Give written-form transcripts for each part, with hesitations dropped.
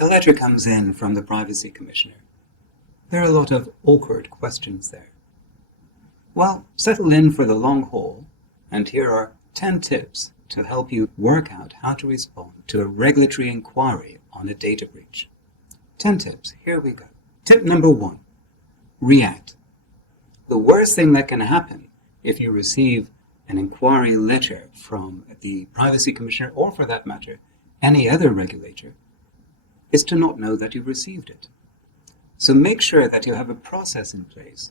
A letter comes in from the Privacy Commissioner. There are a lot of awkward questions there. Well, settle in for the long haul, and here are 10 tips to help you work out how to respond to a regulatory inquiry on a data breach. 10 tips, here we go. Tip number 1, react. The worst thing that can happen if you receive an inquiry letter from the Privacy Commissioner, or for that matter, any other regulator, is to not know that you've received it. So make sure that you have a process in place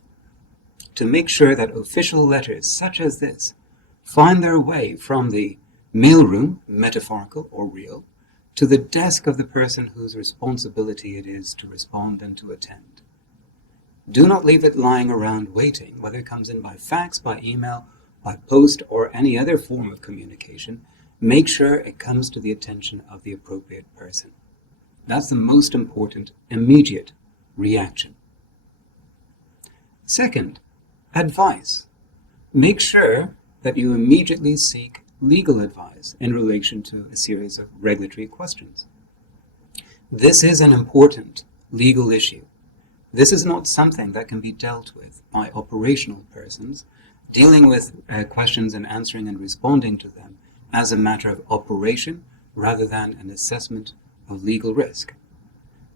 to make sure that official letters such as this find their way from the mailroom, metaphorical or real, to the desk of the person whose responsibility it is to respond and to attend. Do not leave it lying around waiting, whether it comes in by fax, by email, by post, or any other form of communication. Make sure it comes to the attention of the appropriate person. That's the most important, immediate reaction. Second, advice. Make sure that you immediately seek legal advice in relation to a series of regulatory questions. This is an important legal issue. This is not something that can be dealt with by operational persons dealing with questions and answering and responding to them as a matter of operation rather than an assessment of legal risk.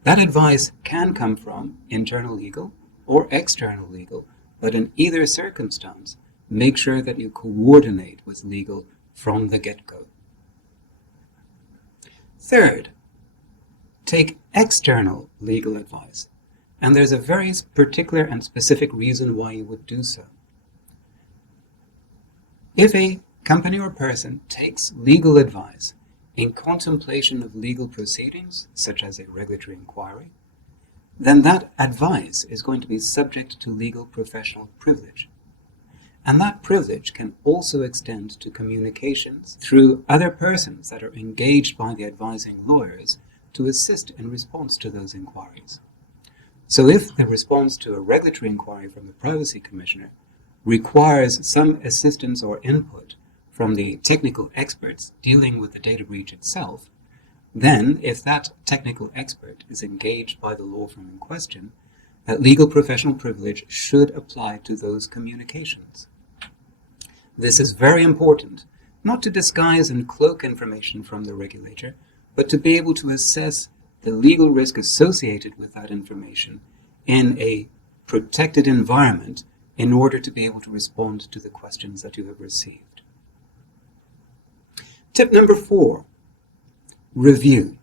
That advice can come from internal legal or external legal, but in either circumstance, make sure that you coordinate with legal from the get-go. Third, take external legal advice, and there's a very particular and specific reason why you would do so. If a company or person takes legal advice in contemplation of legal proceedings, such as a regulatory inquiry, then that advice is going to be subject to legal professional privilege. And that privilege can also extend to communications through other persons that are engaged by the advising lawyers to assist in response to those inquiries. So if the response to a regulatory inquiry from the Privacy Commissioner requires some assistance or input from the technical experts dealing with the data breach itself, then if that technical expert is engaged by the law firm in question, that legal professional privilege should apply to those communications. This is very important, not to disguise and cloak information from the regulator, but to be able to assess the legal risk associated with that information in a protected environment in order to be able to respond to the questions that you have received. Tip number 4, review.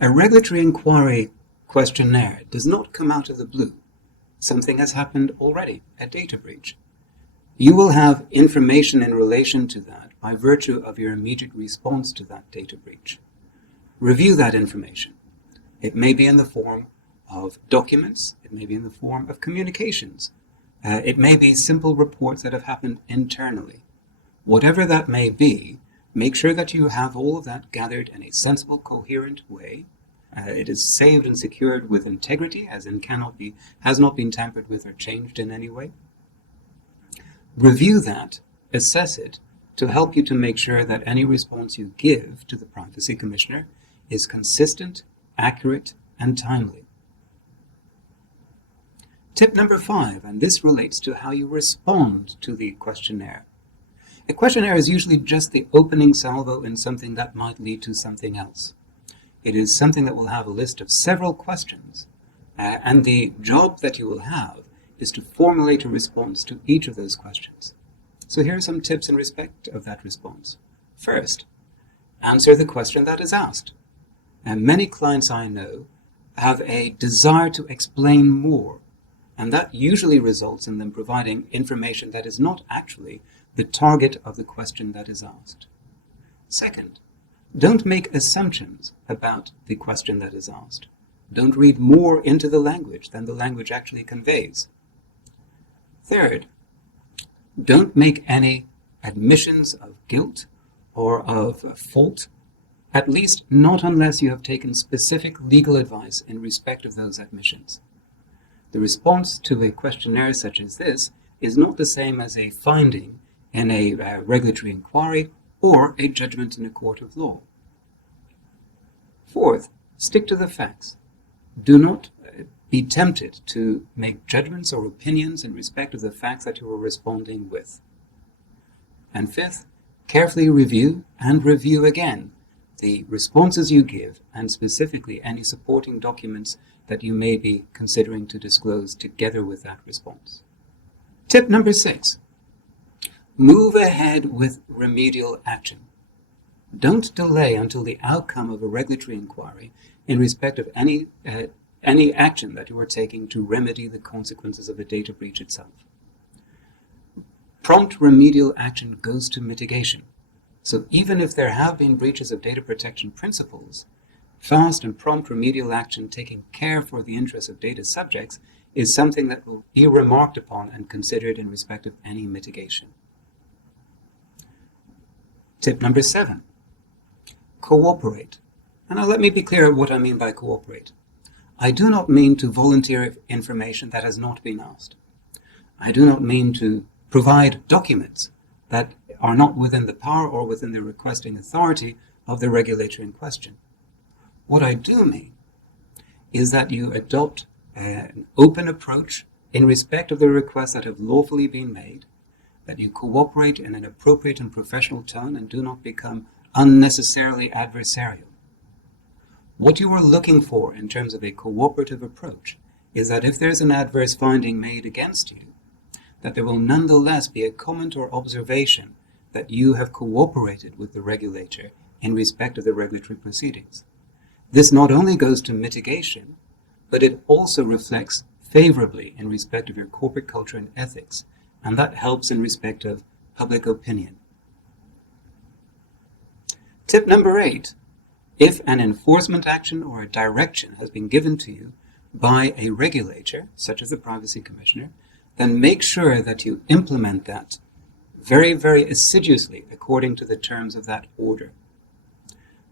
A regulatory inquiry questionnaire does not come out of the blue. Something has happened already, a data breach. You will have information in relation to that by virtue of your immediate response to that data breach. Review that information. It may be in the form of documents, it may be in the form of communications, it may be simple reports that have happened internally. Whatever that may be, make sure that you have all of that gathered in a sensible, coherent way. It is saved and secured with integrity, as in has not been tampered with or changed in any way. Review that, assess it, to help you to make sure that any response you give to the Privacy Commissioner is consistent, accurate, and timely. Tip number 5, and this relates to how you respond to the questionnaire. A questionnaire is usually just the opening salvo in something that might lead to something else. It is something that will have a list of several questions, and the job that you will have is to formulate a response to each of those questions. So here are some tips in respect of that response. First, answer the question that is asked. And many clients I know have a desire to explain more, and that usually results in them providing information that is not actually the target of the question that is asked. Second, don't make assumptions about the question that is asked. Don't read more into the language than the language actually conveys. Third, don't make any admissions of guilt or of fault, at least not unless you have taken specific legal advice in respect of those admissions. The response to a questionnaire such as this is not the same as a finding in a regulatory inquiry or a judgment in a court of law. Fourth, Stick to the facts. Do not be tempted to make judgments or opinions in respect of the facts that you are responding with. And fifth, carefully review and review again the responses you give, and specifically any supporting documents that you may be considering to disclose together with that response. Tip number 6, move ahead with remedial action. Don't delay until the outcome of a regulatory inquiry in respect of any action that you are taking to remedy the consequences of a data breach itself. Prompt remedial action goes to mitigation. So even if there have been breaches of data protection principles, fast and prompt remedial action taking care for the interests of data subjects is something that will be remarked upon and considered in respect of any mitigation. Tip number 7, cooperate. And now let me be clear what I mean by cooperate. I do not mean to volunteer information that has not been asked. I do not mean to provide documents that are not within the power or within the requesting authority of the regulator in question. What I do mean is that you adopt an open approach in respect of the requests that have lawfully been made, that you cooperate in an appropriate and professional tone and do not become unnecessarily adversarial. What you are looking for in terms of a cooperative approach is that if there's an adverse finding made against you, that there will nonetheless be a comment or observation that you have cooperated with the regulator in respect of the regulatory proceedings. This not only goes to mitigation, but it also reflects favorably in respect of your corporate culture and ethics, and that helps in respect of public opinion. Tip number 8, if an enforcement action or a direction has been given to you by a regulator, such as the Privacy Commissioner, then make sure that you implement that very, very assiduously according to the terms of that order.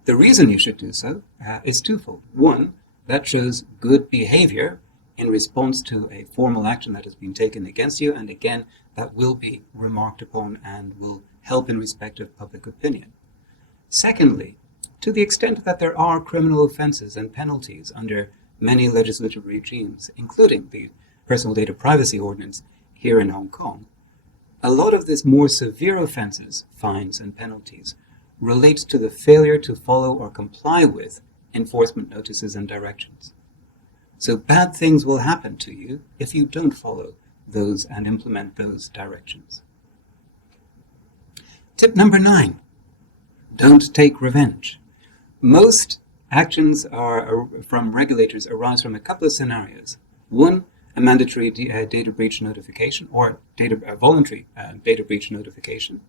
The reason you should do so is twofold. One, that shows good behavior in response to a formal action that has been taken against you, and again, that will be remarked upon and will help in respect of public opinion. Secondly, to the extent that there are criminal offenses and penalties under many legislative regimes, including the Personal Data Privacy Ordinance here in Hong Kong, a lot of this more severe offenses, fines and penalties, relates to the failure to follow or comply with enforcement notices and directions. So bad things will happen to you if you don't follow those and implement those directions. Tip number 9, don't take revenge. Most actions from regulators arise from a couple of scenarios. One, a mandatory data breach notification or voluntary data breach notification.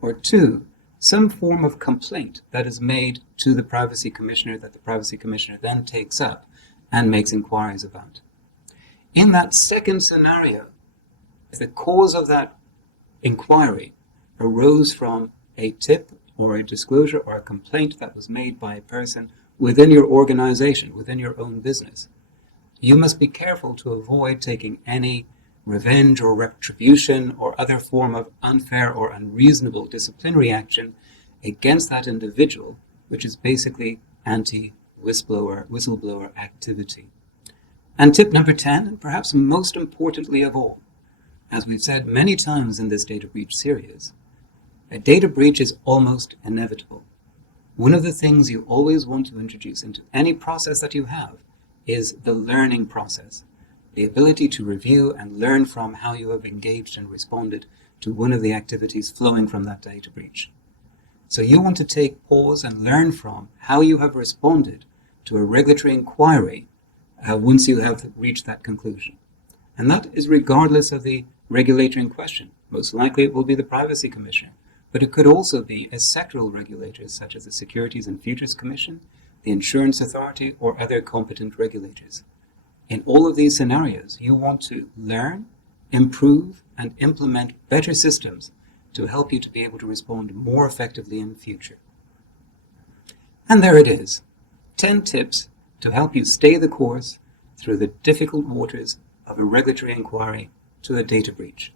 Or two, some form of complaint that is made to the Privacy Commissioner that the Privacy Commissioner then takes up and makes inquiries about. In that second scenario, if the cause of that inquiry arose from a tip or a disclosure or a complaint that was made by a person within your organization, within your own business, you must be careful to avoid taking any revenge or retribution or other form of unfair or unreasonable disciplinary action against that individual, which is basically whistleblower activity. And tip number 10, and perhaps most importantly of all, as we've said many times in this data breach series, a data breach is almost inevitable. One of the things you always want to introduce into any process that you have is the learning process, the ability to review and learn from how you have engaged and responded to one of the activities flowing from that data breach. So you want to take pause and learn from how you have responded to a regulatory inquiry once you have reached that conclusion. And that is regardless of the regulator in question. Most likely it will be the Privacy Commissioner, but it could also be a sectoral regulators such as the Securities and Futures Commission, the Insurance Authority, or other competent regulators. In all of these scenarios, you want to learn, improve, and implement better systems to help you to be able to respond more effectively in the future. And there it is, 10 tips to help you stay the course through the difficult waters of a regulatory inquiry to a data breach.